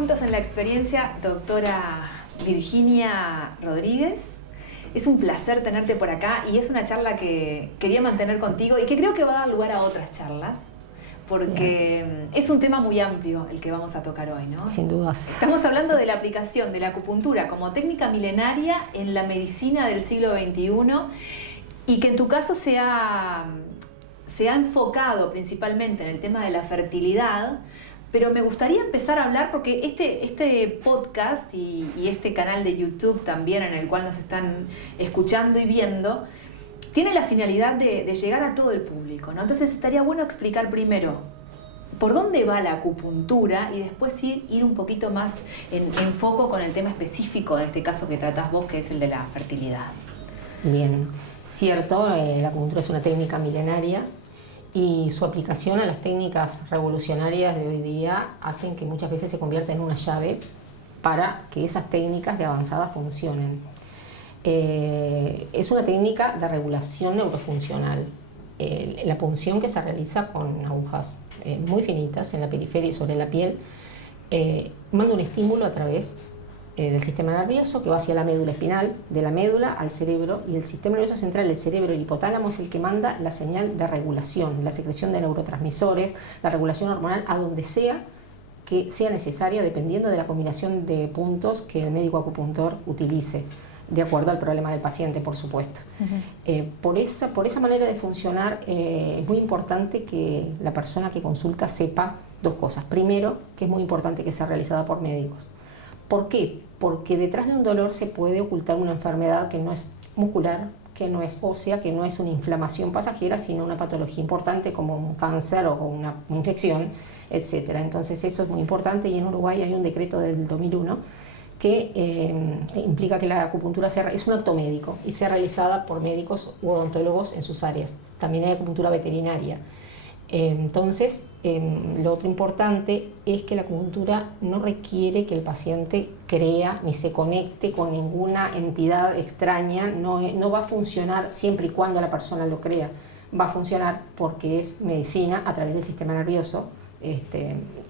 juntos en la experiencia, doctora Virginia Rodríguez. Es un placer tenerte por acá y es una charla que quería mantener contigo y que creo que va a dar lugar a otras charlas, porque es un tema muy amplio el que vamos a tocar hoy, ¿no? Sin dudas. Estamos hablando de la aplicación de la acupuntura como técnica milenaria en la medicina del siglo XXI y que en tu caso se ha enfocado principalmente en el tema de la fertilidad. Pero me gustaría empezar a hablar porque este podcast y este canal de YouTube también en el cual nos están escuchando y viendo tiene la finalidad de llegar a todo el público, ¿no? Entonces estaría bueno explicar primero por dónde va la acupuntura y después ir un poquito más en foco con el tema específico, en este caso que tratás vos, que es el de la fertilidad. Bien, cierto, la acupuntura es una técnica milenaria y su aplicación a las técnicas revolucionarias de hoy día hacen que muchas veces se convierta en una llave para que esas técnicas de avanzada funcionen. Es una técnica de regulación neurofuncional. La punción que se realiza con agujas muy finitas en la periferia y sobre la piel manda un estímulo a través del sistema nervioso que va hacia la médula espinal, de la médula al cerebro, y el sistema nervioso central, el cerebro y el hipotálamo es el que manda la señal de regulación, la secreción de neurotransmisores, la regulación hormonal a donde sea que sea necesaria dependiendo de la combinación de puntos que el médico acupuntor utilice, de acuerdo al problema del paciente, por supuesto. Por esa manera de funcionar es muy importante que la persona que consulta sepa dos cosas. Primero, que es muy importante que sea realizada por médicos. ¿Por qué? Porque detrás de un dolor se puede ocultar una enfermedad que no es muscular, que no es ósea, que no es una inflamación pasajera, sino una patología importante como un cáncer o una infección, etc. Entonces eso es muy importante y en Uruguay hay un decreto del 2001 que implica que la acupuntura es un acto médico y sea realizada por médicos u odontólogos en sus áreas. También hay acupuntura veterinaria. Entonces, lo otro importante es que la acupuntura no requiere que el paciente crea ni se conecte con ninguna entidad extraña, no va a funcionar siempre y cuando la persona lo crea, va a funcionar porque es medicina a través del sistema nervioso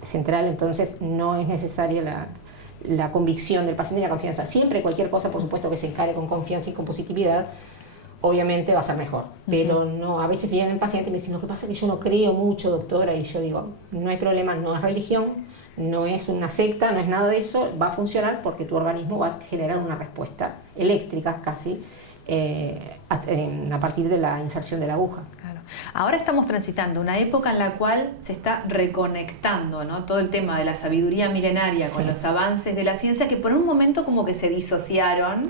central, entonces no es necesaria la convicción del paciente y la confianza. Siempre cualquier cosa, por supuesto, que se encare con confianza y con positividad, obviamente va a ser mejor, pero no, a veces vienen pacientes y me dicen, lo que pasa es que yo no creo mucho, doctora, y yo digo, no hay problema, no es religión, no es una secta, no es nada de eso, va a funcionar porque tu organismo va a generar una respuesta eléctrica casi a partir de la inserción de la aguja. Claro. Ahora estamos transitando una época en la cual se está reconectando, ¿no? Todo el tema de la sabiduría milenaria con los avances de la ciencia que por un momento como que se disociaron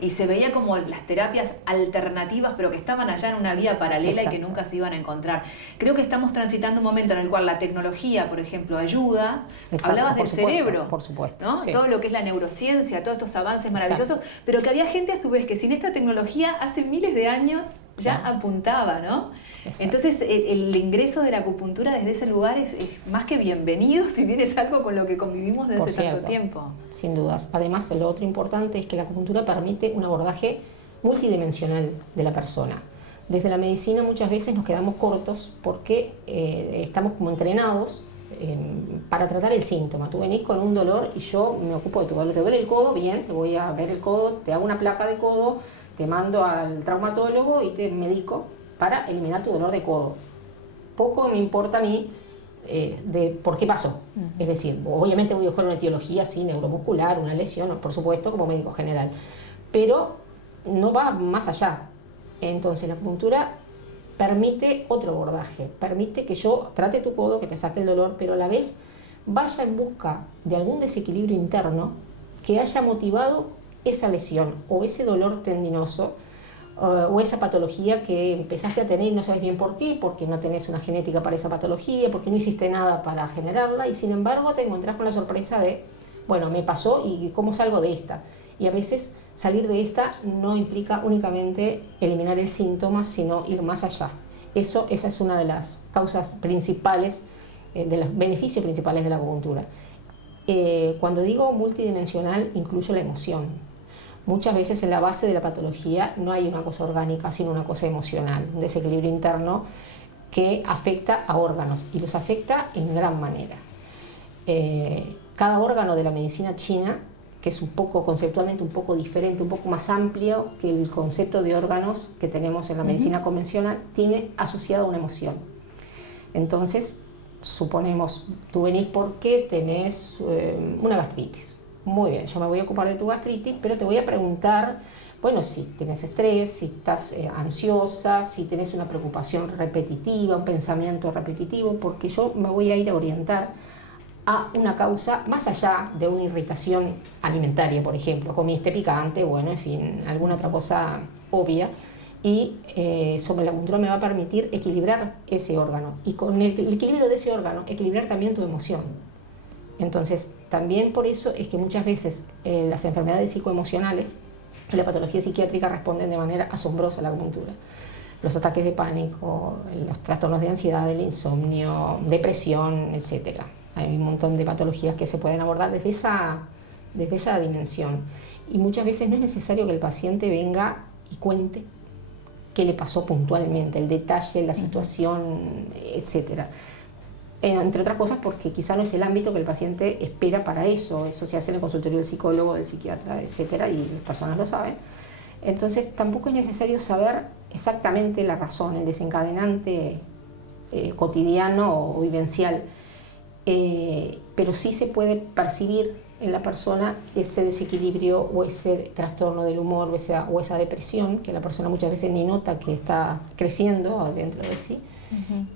y se veía como las terapias alternativas pero que estaban allá en una vía paralela y que nunca se iban a encontrar. Creo que estamos transitando un momento en el cual la tecnología, por ejemplo, ayuda. Hablabas del cerebro, por supuesto, ¿no? Todo lo que es la neurociencia, todos estos avances maravillosos, pero que había gente a su vez que sin esta tecnología hace miles de años ya apuntaba, ¿no? Entonces el ingreso de la acupuntura desde ese lugar es más que bienvenido, si bien es algo con lo que convivimos desde hace tanto tiempo. Sin dudas. Además, lo otro importante es que la acupuntura permite un abordaje multidimensional de la persona. Desde la medicina muchas veces nos quedamos cortos porque estamos como entrenados para tratar el síntoma. Tú venís con un dolor y yo me ocupo de tu dolor. ¿Te duele el codo? Bien, te voy a ver el codo, te hago una placa de codo, te mando al traumatólogo y te medico para eliminar tu dolor de codo. Poco me importa a mí de por qué pasó. Es decir, obviamente voy a buscar una etiología así, neuromuscular, una lesión, por supuesto, como médico general, pero no va más allá. Entonces la acupuntura permite otro abordaje, permite que yo trate tu codo, que te saque el dolor, pero a la vez vaya en busca de algún desequilibrio interno que haya motivado esa lesión o ese dolor tendinoso o esa patología que empezaste a tener y no sabes bien por qué, porque no tenés una genética para esa patología, porque no hiciste nada para generarla y sin embargo te encontrás con la sorpresa de, bueno, me pasó y cómo salgo de esta. Y a veces salir de esta no implica únicamente eliminar el síntoma, sino ir más allá. Esa es una de las causas principales, de los beneficios principales de la acupuntura. Cuando digo multidimensional, incluyo la emoción. Muchas veces en la base de la patología no hay una cosa orgánica, sino una cosa emocional, un desequilibrio interno que afecta a órganos y los afecta en gran manera. cada órgano de la medicina china, que es un poco conceptualmente un poco diferente, un poco más amplio que el concepto de órganos que tenemos en la medicina convencional, tiene asociada una emoción. Entonces, suponemos, tú venís porque tenés una gastritis. Muy bien, yo me voy a ocupar de tu gastritis, pero te voy a preguntar, bueno, si tienes estrés, si estás ansiosa, si tienes una preocupación repetitiva, un pensamiento repetitivo, porque yo me voy a ir a orientar a una causa más allá de una irritación alimentaria, por ejemplo, comiste picante, bueno, en fin, alguna otra cosa obvia, y sobre la acupuntura me va a permitir equilibrar ese órgano, y con el equilibrio de ese órgano, equilibrar también tu emoción. Entonces, también por eso es que muchas veces las enfermedades psicoemocionales y la patología psiquiátrica responden de manera asombrosa a la acupuntura. Los ataques de pánico, los trastornos de ansiedad, el insomnio, depresión, etc. Hay un montón de patologías que se pueden abordar desde esa dimensión. Y muchas veces no es necesario que el paciente venga y cuente qué le pasó puntualmente, el detalle, la situación, etc. Entre otras cosas porque quizá no es el ámbito que el paciente espera para eso. Eso se hace en el consultorio del psicólogo, del psiquiatra, etc. Y las personas lo saben. Entonces tampoco es necesario saber exactamente la razón, el desencadenante cotidiano o vivencial. Pero sí se puede percibir en la persona ese desequilibrio o ese trastorno del humor o esa depresión que la persona muchas veces ni nota que está creciendo dentro de sí,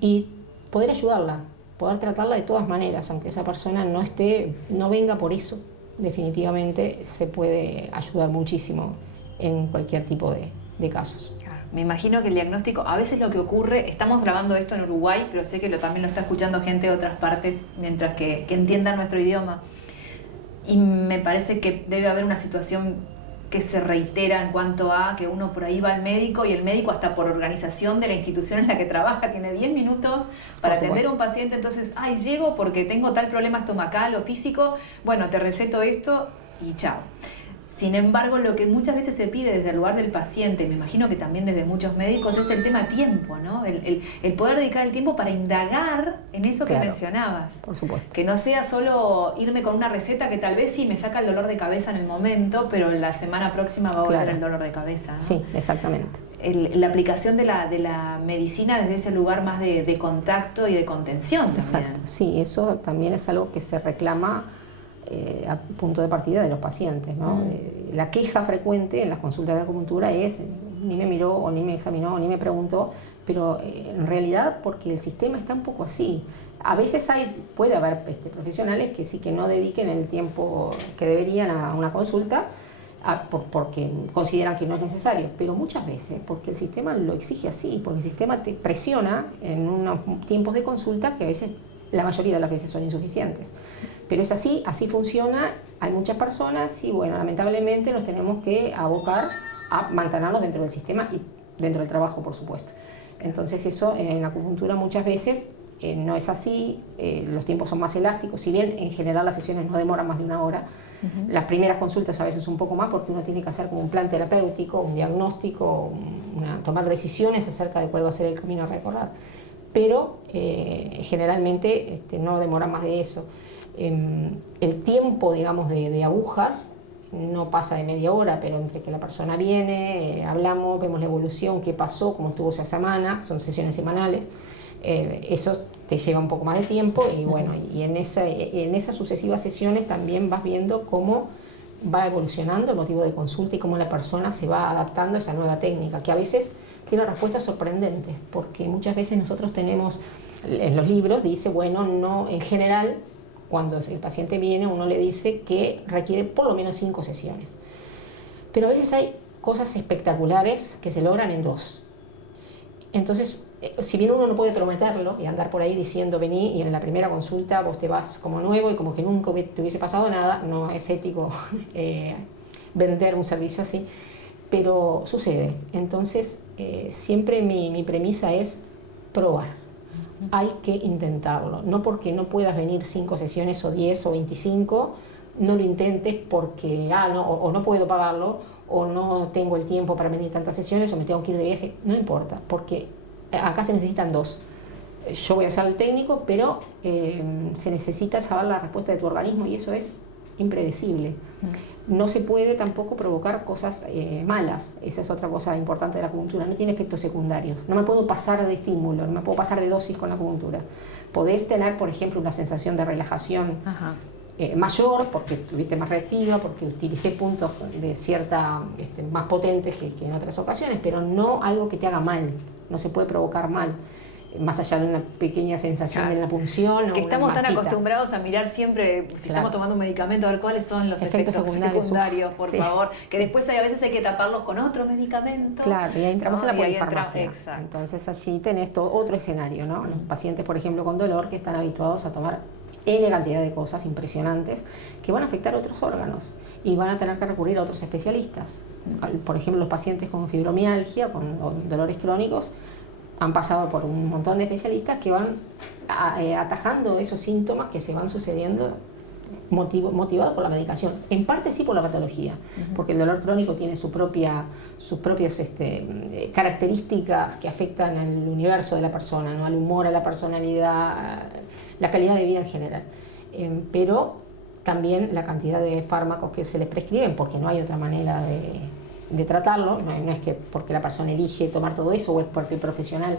y poder ayudarla, poder tratarla de todas maneras, aunque esa persona no venga por eso. Definitivamente se puede ayudar muchísimo en cualquier tipo de casos. Me imagino que el diagnóstico, a veces lo que ocurre, estamos grabando esto en Uruguay, pero sé que también lo está escuchando gente de otras partes, mientras que entiendan nuestro idioma. Y me parece que debe haber una situación que se reitera en cuanto a que uno por ahí va al médico y el médico, hasta por organización de la institución en la que trabaja, tiene 10 minutos para atender a un paciente. Entonces, llego porque tengo tal problema estomacal o físico, bueno, te receto esto y chao. Sin embargo, lo que muchas veces se pide desde el lugar del paciente, me imagino que también desde muchos médicos, es el tema tiempo, ¿no? El poder dedicar el tiempo para indagar en eso que mencionabas. Por supuesto. Que no sea solo irme con una receta que tal vez sí me saca el dolor de cabeza en el momento, pero la semana próxima va a volver el dolor de cabeza, ¿no? Sí, exactamente. La aplicación de la medicina desde ese lugar más de contacto y de contención también. Exacto, sí, eso también es algo que se reclama a punto de partida de los pacientes, ¿no? La queja frecuente en las consultas de acupuntura es ni me miró o ni me examinó o ni me preguntó, pero en realidad porque el sistema está un poco así. A veces puede haber profesionales que sí que no dediquen el tiempo que deberían a una consulta porque consideran que no es necesario, pero muchas veces porque el sistema lo exige así, porque el sistema te presiona en unos tiempos de consulta que a veces, la mayoría de las veces, son insuficientes. Pero es así funciona, hay muchas personas y bueno, lamentablemente nos tenemos que abocar a mantenernos dentro del sistema y dentro del trabajo, por supuesto. Entonces eso en la acupuntura muchas veces no es así, los tiempos son más elásticos, si bien en general las sesiones no demoran más de una hora, las primeras consultas a veces un poco más porque uno tiene que hacer como un plan terapéutico, un diagnóstico, tomar decisiones acerca de cuál va a ser el camino a recorrer. Pero generalmente no demora más de eso. El tiempo, digamos, de agujas no pasa de media hora, pero entre que la persona viene, hablamos, vemos la evolución, qué pasó, cómo estuvo esa semana, son sesiones semanales, eso te lleva un poco más de tiempo y bueno, y en esas sucesivas sesiones también vas viendo cómo va evolucionando el motivo de consulta y cómo la persona se va adaptando a esa nueva técnica, que a veces tiene respuestas sorprendentes, porque muchas veces nosotros tenemos, en los libros dice, bueno, no, en general, cuando el paciente viene, uno le dice que requiere por lo menos 5 sesiones. Pero a veces hay cosas espectaculares que se logran en 2. Entonces, si bien uno no puede prometerlo y andar por ahí diciendo vení y en la primera consulta vos te vas como nuevo y como que nunca te hubiese pasado nada, no es ético vender un servicio así, pero sucede. Entonces, siempre mi premisa es probar. Hay que intentarlo, no porque no puedas venir 5 sesiones o 10 o 25, no lo intentes porque no puedo pagarlo o no tengo el tiempo para venir tantas sesiones o me tengo que ir de viaje, no importa, porque acá se necesitan 2. yo voy a ser el técnico, pero se necesita saber la respuesta de tu organismo y eso es impredecible. No se puede tampoco provocar cosas malas, esa es otra cosa importante de la acupuntura, no tiene efectos secundarios, no me puedo pasar de estímulo, no me puedo pasar de dosis con la acupuntura. Podés tener, por ejemplo, una sensación de relajación mayor, porque estuviste más reactiva, porque utilicé puntos de cierta, más potentes que en otras ocasiones, pero no algo que te haga mal, no se puede provocar mal. Más allá de una pequeña sensación de la punción. Que estamos tan acostumbrados a mirar siempre, si estamos tomando un medicamento, a ver cuáles son los efectos secundarios, por favor. Que después a veces hay que taparlos con otro medicamento. Claro, y ahí entramos en la polifarmacia. Entonces allí tenés otro escenario, ¿no? Los pacientes, por ejemplo, con dolor, que están habituados a tomar N cantidad de cosas impresionantes que van a afectar a otros órganos y van a tener que recurrir a otros especialistas. Por ejemplo, los pacientes con fibromialgia, con dolores crónicos, han pasado por un montón de especialistas que van atajando esos síntomas que se van sucediendo motivados por la medicación. En parte sí por la patología, porque el dolor crónico tiene sus propias características que afectan al universo de la persona, ¿no? Al humor, a la personalidad, la calidad de vida en general. Pero también la cantidad de fármacos que se les prescriben, porque no hay otra manera de tratarlo, no es que porque la persona elige tomar todo eso o es porque el profesional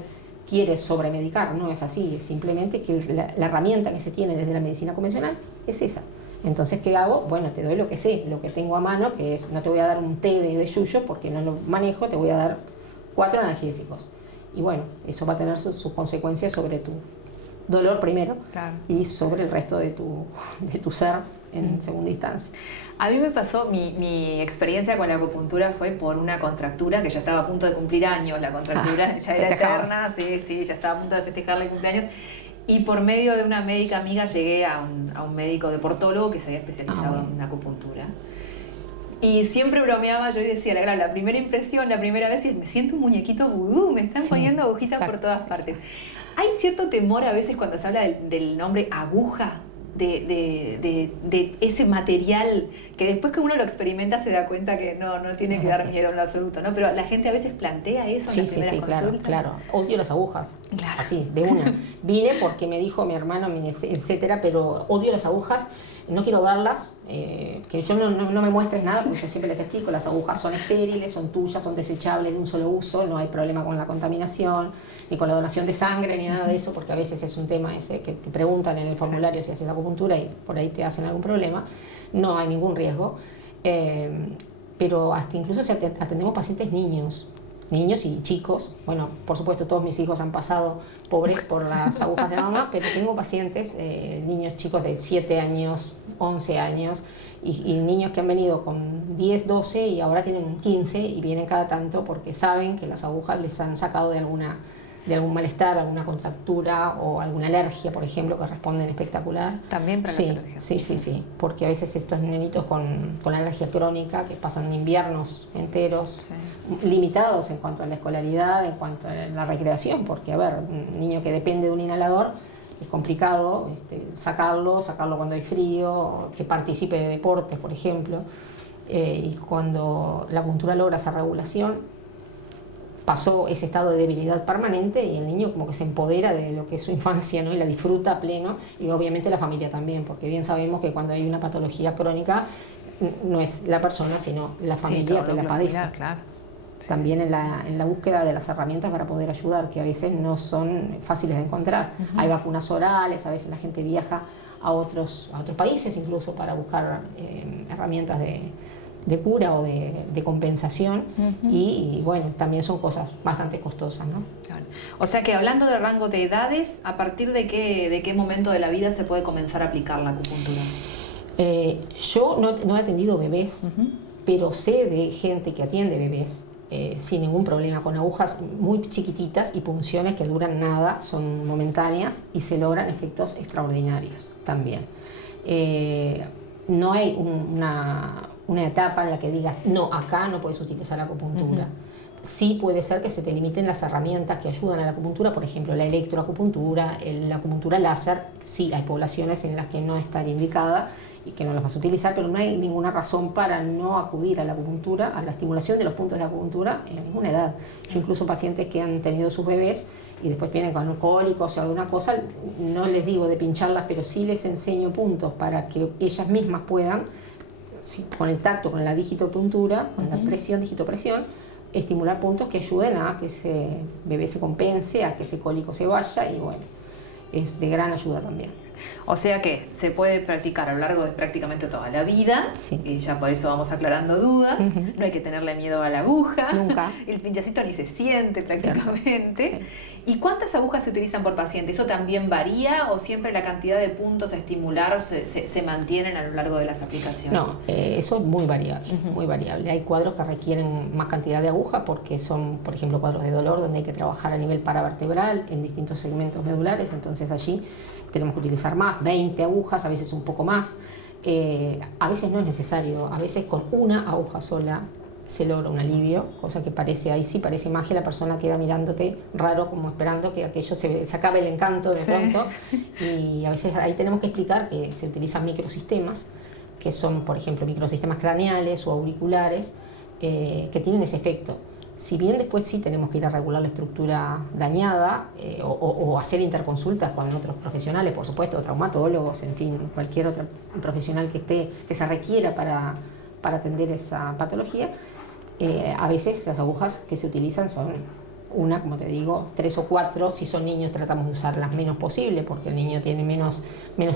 quiere sobremedicar, no es así, es simplemente que la herramienta que se tiene desde la medicina convencional es esa. Entonces, ¿qué hago? Bueno, te doy lo que sé, lo que tengo a mano, que es, no te voy a dar un té de yuyo porque no lo manejo, te voy a dar 4 analgésicos. Y bueno, eso va a tener sus consecuencias sobre tu dolor primero y sobre el resto de tu ser en segunda instancia. A mí me pasó, mi experiencia con la acupuntura fue por una contractura que ya estaba a punto de cumplir años, la contractura ya era eterna, sí, ya estaba a punto de festejarle el cumpleaños. Y por medio de una médica amiga llegué a un médico deportólogo que se había especializado en acupuntura. Y siempre bromeaba yo y decía, la primera impresión, la primera vez, me siento un muñequito vudú, me están poniendo agujitas por todas partes. Hay cierto temor a veces cuando se habla del nombre aguja, de ese material que después que uno lo experimenta se da cuenta que no tiene que dar miedo en lo absoluto, ¿no? Pero la gente a veces plantea eso en las primeras consultas. Claro. Odio las agujas, así, de una. Vine porque me dijo mi hermano, etcétera, pero odio las agujas, no quiero verlas, que yo no me muestres nada, porque yo siempre les explico, las agujas son estériles, son tuyas, son desechables, de un solo uso, no hay problema con la contaminación, ni con la donación de sangre, ni nada de eso, porque a veces es un tema ese que te preguntan en el formulario si haces acupuntura y por ahí te hacen algún problema. No hay ningún riesgo, pero hasta incluso atendemos pacientes niños y chicos. Bueno, por supuesto todos mis hijos han pasado pobres por las agujas de la mamá, pero tengo pacientes, niños chicos de 7 años, 11 años y niños que han venido con 10, 12 y ahora tienen 15 y vienen cada tanto porque saben que las agujas les han sacado de algún malestar, alguna contractura o alguna alergia, por ejemplo, que responden espectacular. También para la alergia. Sí, porque a veces estos nenitos con alergia crónica que pasan inviernos enteros limitados en cuanto a la escolaridad, en cuanto a la recreación, porque a ver, un niño que depende de un inhalador es complicado sacarlo cuando hay frío, que participe de deportes, por ejemplo, y cuando la acupuntura logra esa regulación, pasó ese estado de debilidad permanente y el niño como que se empodera de lo que es su infancia, ¿no? Y la disfruta a pleno, y obviamente la familia también, porque bien sabemos que cuando hay una patología crónica no es la persona, sino la familia que la padece. Claro. También en la búsqueda de las herramientas para poder ayudar, que a veces no son fáciles de encontrar. Hay vacunas orales, a veces la gente viaja a otros países incluso para buscar herramientas de cura o de compensación y bueno, también son cosas bastante costosas, ¿no? Claro. O sea que hablando de rango de edades, ¿a partir de qué momento de la vida se puede comenzar a aplicar la acupuntura? Yo no he atendido bebés, pero sé de gente que atiende bebés sin ningún problema, con agujas muy chiquititas y punciones que duran nada, son momentáneas y se logran efectos extraordinarios también. No hay una etapa en la que digas, no, acá no puedes utilizar la acupuntura. Sí puede ser que se te limiten las herramientas que ayudan a la acupuntura, por ejemplo, la electroacupuntura, la acupuntura láser. Sí, hay poblaciones en las que no está indicada y que no los vas a utilizar, pero no hay ninguna razón para no acudir a la acupuntura, a la estimulación de los puntos de acupuntura en ninguna edad. Yo incluso pacientes que han tenido sus bebés y después vienen con cólicos o alguna cosa, no les digo de pincharlas, pero sí les enseño puntos para que ellas mismas puedan, con el tacto, con la digitopuntura, con la presión, digitopresión, estimular puntos que ayuden a que ese bebé se compense, a que ese cólico se vaya, y bueno, es de gran ayuda también. O sea que se puede practicar a lo largo de prácticamente toda la vida, Sí. y ya por eso vamos aclarando dudas. No hay que tenerle miedo a la aguja. Nunca. El pinchacito ni se siente prácticamente. Sí. ¿Y cuántas agujas se utilizan por paciente? ¿Eso también varía o siempre la cantidad de puntos a estimular se mantienen a lo largo de las aplicaciones? No, eso es muy variable, muy variable. Hay cuadros que requieren más cantidad de agujas porque son, por ejemplo, cuadros de dolor donde hay que trabajar a nivel paravertebral en distintos segmentos medulares, entonces allí tenemos que utilizar más, 20 agujas, a veces un poco más. A veces no es necesario, a veces con una aguja sola se logra un alivio, cosa que parece, ahí sí parece magia, la persona queda mirándote raro, como esperando que aquello se acabe el encanto de pronto. Y a veces ahí tenemos que explicar que se utilizan microsistemas, que son, por ejemplo, microsistemas craneales o auriculares, que tienen ese efecto. Si bien después sí tenemos que ir a regular la estructura dañada o hacer interconsultas con otros profesionales, por supuesto, traumatólogos, en fin, cualquier otro profesional que se requiera para atender esa patología, a veces las agujas que se utilizan son una, como te digo, 3 o 4. Si son niños tratamos de usarlas menos posible porque el niño tiene menos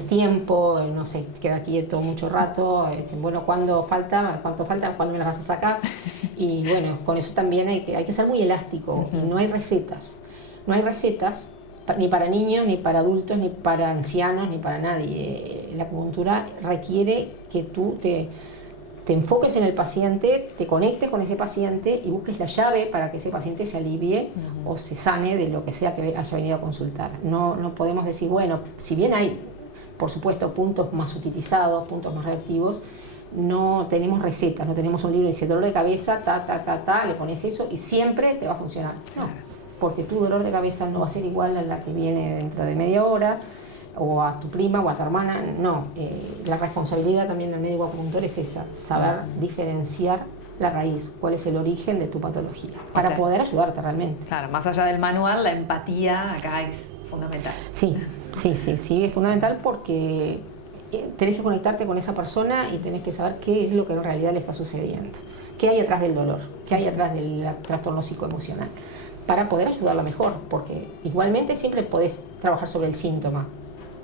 tiempo, no se queda quieto mucho rato, dicen, bueno, ¿cuánto falta? ¿Cuándo me las vas a sacar? Y bueno, con eso también hay que ser muy elástico y no hay recetas. No hay recetas ni para niños, ni para adultos, ni para ancianos, ni para nadie. La acupuntura requiere que tú te enfoques en el paciente, te conectes con ese paciente y busques la llave para que ese paciente se alivie o se sane de lo que sea que haya venido a consultar. No podemos decir, bueno, si bien hay, por supuesto, puntos más utilizados, puntos más reactivos, no tenemos recetas, no tenemos un libro que dice dolor de cabeza, le pones eso y siempre te va a funcionar. No, porque tu dolor de cabeza no va a ser igual a la que viene dentro de media hora, o a tu prima o a tu hermana, no. La responsabilidad también del médico acupuntor es esa, saber diferenciar la raíz, cuál es el origen de tu patología, para poder ayudarte realmente. Claro, más allá del manual, la empatía acá es fundamental. Sí, es fundamental porque tenés que conectarte con esa persona y tenés que saber qué es lo que en realidad le está sucediendo, qué hay atrás del dolor, qué hay atrás del trastorno psicoemocional, para poder ayudarla mejor, porque igualmente siempre podés trabajar sobre el síntoma,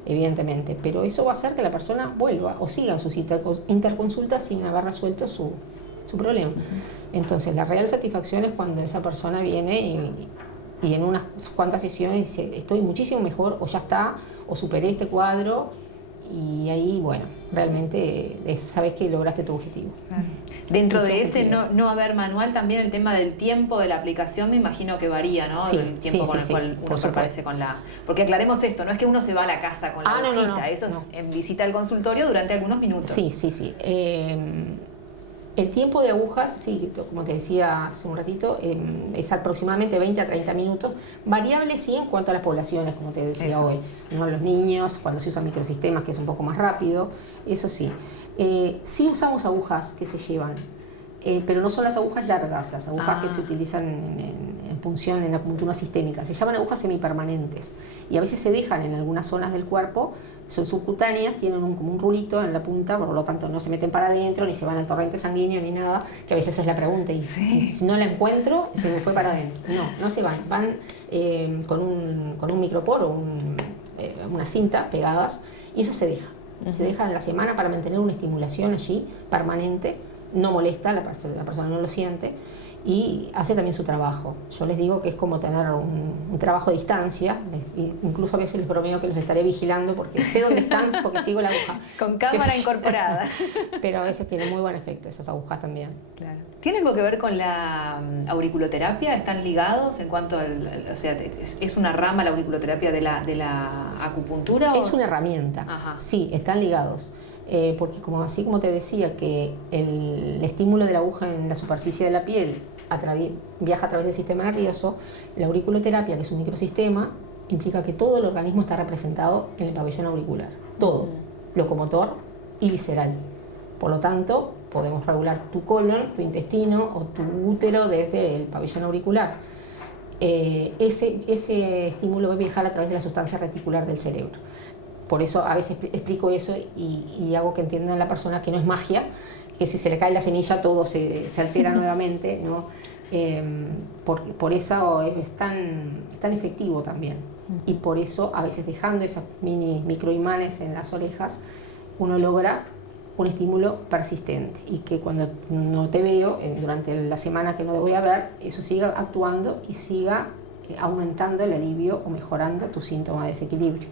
evidentemente, pero eso va a hacer que la persona vuelva o siga en sus interconsultas sin haber resuelto su problema. Entonces la real satisfacción es cuando esa persona viene y en unas cuantas sesiones dice, estoy muchísimo mejor, o ya está, o superé este cuadro, y ahí, bueno, realmente sabes que lograste tu objetivo. Dentro de ese no haber manual, también el tema del tiempo de la aplicación me imagino que varía, ¿no? Sí, el tiempo con el cual uno se aparece con la... Porque aclaremos esto, no es que uno se va a la casa con la hojita, no, eso es en visita al consultorio durante algunos minutos. Sí. El tiempo de agujas, sí, como te decía hace un ratito, es aproximadamente 20 a 30 minutos, variable sí en cuanto a las poblaciones, como te decía hoy, ¿no? Los niños, cuando se usan microsistemas, que es un poco más rápido, eso sí. Sí usamos agujas que se llevan, pero no son las agujas largas, las agujas que se utilizan en punción, en acupuntura sistémica, se llaman agujas semipermanentes y a veces se dejan en algunas zonas del cuerpo. Son subcutáneas, tienen como un rulito en la punta, por lo tanto no se meten para adentro, ni se van al torrente sanguíneo, ni nada, que a veces es la pregunta, y si no la encuentro, se me fue para adentro. No se van, con un micropor o una cinta pegadas, y eso se deja. Se deja en la semana para mantener una estimulación allí permanente, no molesta, la persona no lo siente, y hace también su trabajo. Yo les digo que es como tener un trabajo a distancia, incluso a veces les bromeo que los estaré vigilando porque sé dónde están, porque sigo la aguja. Con cámara incorporada. Pero a veces tienen muy buen efecto esas agujas también. Claro. ¿Tiene algo que ver con la auriculoterapia? ¿Están ligados en cuanto o sea, es una rama la auriculoterapia de la acupuntura? Es una herramienta. Ajá. Sí, están ligados. Porque así como te decía que el estímulo de la aguja en la superficie de la piel viaja a través del sistema nervioso, la auriculoterapia, que es un microsistema, implica que todo el organismo está representado en el pabellón auricular, todo, locomotor y visceral. Por lo tanto, podemos regular tu colon, tu intestino o tu útero desde el pabellón auricular. Ese estímulo va a viajar a través de la sustancia reticular del cerebro. Por eso a veces explico eso y hago que entiendan la persona que no es magia, que si se le cae la semilla todo se altera nuevamente, ¿no? Por eso es tan efectivo también. Y por eso a veces dejando esos microimanes en las orejas uno logra un estímulo persistente y que cuando no te veo durante la semana que no te voy a ver, eso siga actuando y siga aumentando el alivio o mejorando tu síntoma de desequilibrio.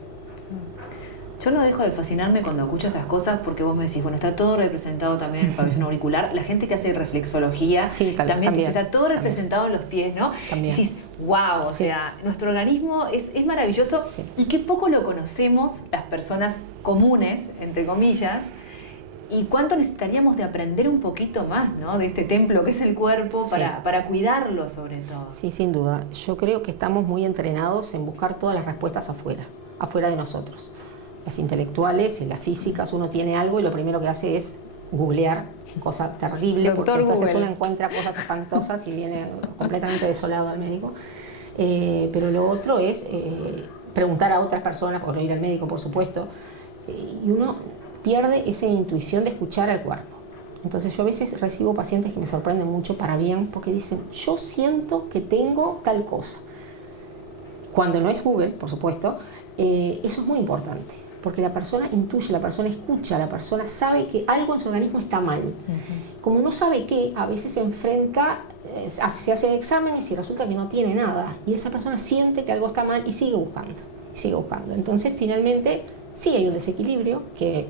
Yo no dejo de fascinarme cuando escucho estas cosas porque vos me decís, bueno, está todo representado también en el pabellón auricular. La gente que hace reflexología también dice, está todo representado en los pies, ¿no? También. Decís, wow, o sea, nuestro organismo es maravilloso y qué poco lo conocemos las personas comunes, entre comillas, y cuánto necesitaríamos de aprender un poquito más, ¿no? De este templo que es el cuerpo para cuidarlo sobre todo. Sí, sin duda. Yo creo que estamos muy entrenados en buscar todas las respuestas afuera de nosotros. Las intelectuales, en las físicas, uno tiene algo y lo primero que hace es googlear, cosa terrible, porque entonces uno encuentra cosas espantosas y viene completamente desolado al médico. Pero lo otro es preguntar a otras personas, por no ir al médico, por supuesto, y uno pierde esa intuición de escuchar al cuerpo. Entonces yo a veces recibo pacientes que me sorprenden mucho para bien, porque dicen, yo siento que tengo tal cosa. Cuando no es Google, por supuesto, eso es muy importante. Porque la persona intuye, la persona escucha, la persona sabe que algo en su organismo está mal. Como no sabe qué, a veces se enfrenta, se hace exámenes y resulta que no tiene nada. Y esa persona siente que algo está mal y sigue buscando. Entonces, finalmente, sí hay un desequilibrio que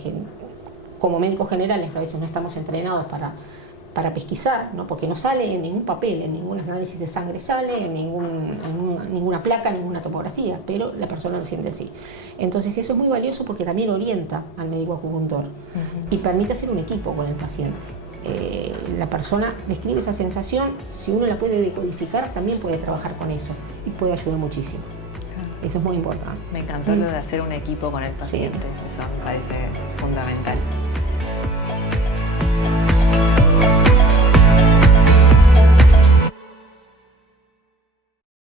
como médicos generales a veces no estamos entrenados para pesquisar, ¿no? Porque no sale en ningún papel, en ningún análisis de sangre sale, en ninguna placa, en ninguna tomografía, pero la persona lo siente así. Entonces eso es muy valioso porque también orienta al médico acupuntor y permite hacer un equipo con el paciente. La persona describe esa sensación, si uno la puede decodificar, también puede trabajar con eso y puede ayudar muchísimo. Eso es muy importante. Me encantó lo de hacer un equipo con el paciente, eso me parece